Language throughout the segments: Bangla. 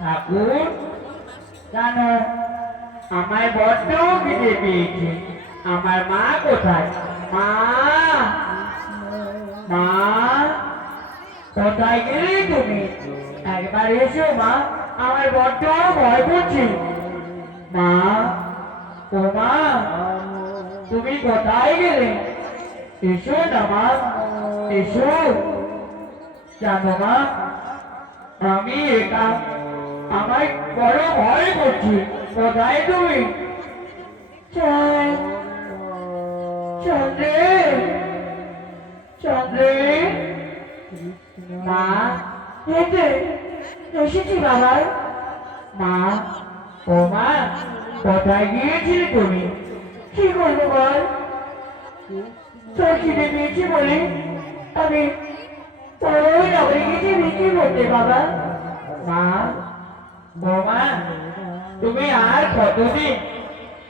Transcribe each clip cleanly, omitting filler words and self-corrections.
ঠাকুর জানো আমায় বড্ড খিদে পেয়েছে। আমার মা কোথায়? মা, মা, কোথায় গেলে তুমি? একবার এসো মা, আমার বড্ড ভয় করছে। মা, ও মা, তুমি কোথায় গেলে? এসো না মা, এসো। জানো মা, আমি একা, আমার বড় ভয় করছে। কোথায় তুমি? চন্দ্রে, চন্দ্রে, মা, হেঁটে এসেছি বাবা। মা, ও মা, কোথায় গিয়েছিলে তুমি? কি করবো বল? তোর খিদে পেয়েছি বলে আমি ওই নগরে গেছি বিক্রি করতে বাবা। মা, ও মা, তুমি আর কতদিন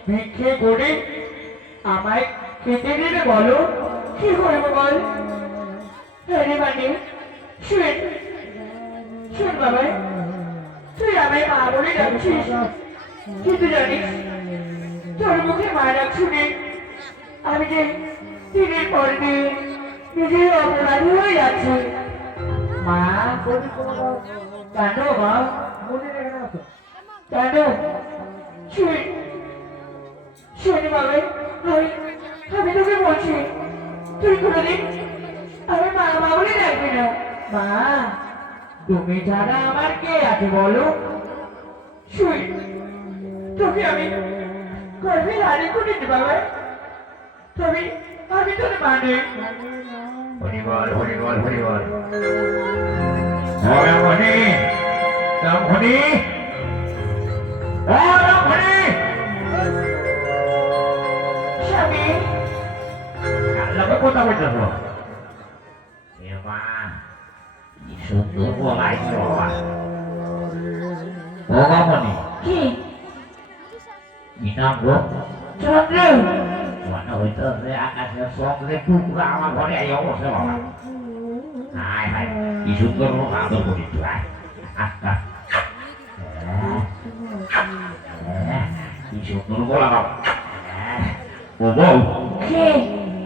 ভিক্ষে করে আমায় খেতে দেবে বলো? কি করবো বল? আরে মানে শুন, শুন বাবা, তুই আমায় মা বলে ডাকছিস, কিন্তু জানিস তোর মুখে মা ডাক শুনে আমি যে দিনের পর দিন নিজের অপরাধী হয়ে যাচ্ছি। মা, কেন মা? কেন? শুন, শুন বাবা, আমি তোকে বলছি তুই কোনোদিন আমি মা মা বলে ডাকবি না। মা, তুমি ছাড়া আমার কে আছে বলো? শুন, তোকে আমি গর্বে হারিয়ে করে বাবা, তবে আমি তোর মানে হরিবল হরিবল হরিবল। রামণি, রামণি, ও রামণি, স্বামী, আল্লাহকে কথা বলতেছ? কি সুন্দর বলাইছ বাবা। ও রামণি, কি কি নাম গো? চন্দ্র? মনে হইতেছে আকাশের সঙ্গে টুকরা আমার ঘরে এই অবস্থা বাবা। হায় হায়, কি সুন্দর মুখ আদর করি তুই। কি সুন্দর বলা বাবা। ও বউ, কে?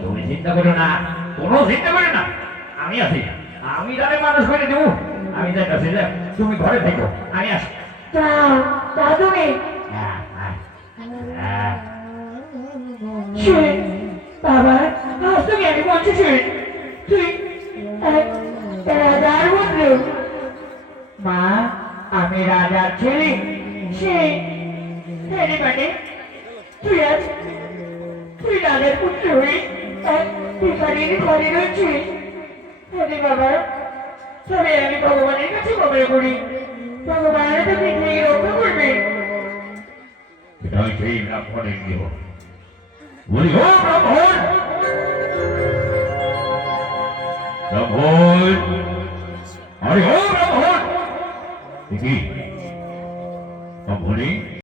তুমি চিন্তা করো না, কোনো চিন্তা করো না, আমি আছি। আমি তাহলে মানুষ করে দেবো। আমি যাইতেছি, তুমি ঘরে থেকো, আমি আসি। তা তুমি শুন বাবা, আজ তুমি আমি বলছি শুন, তুই রাজার বন্ধু। মা, আমি রাজার ছেলে। সেই মানে তুই আজ তুই রাজার পুত্র হয়ে ভিখারির ঘরে রয়েছিস। আরে বাবা, তবে আমি ভগবানের কাছে কবর করি, ভগবান তো পৃথিবী রক্ষা করবে। এটাই সেই ব্রাহ্মণের গৃহ। বলি ও ব্রাহ্মণ, ব্রাহ্মণ, আরে ও ব্রাহ্মণ, কি ব্রাহ্মণী?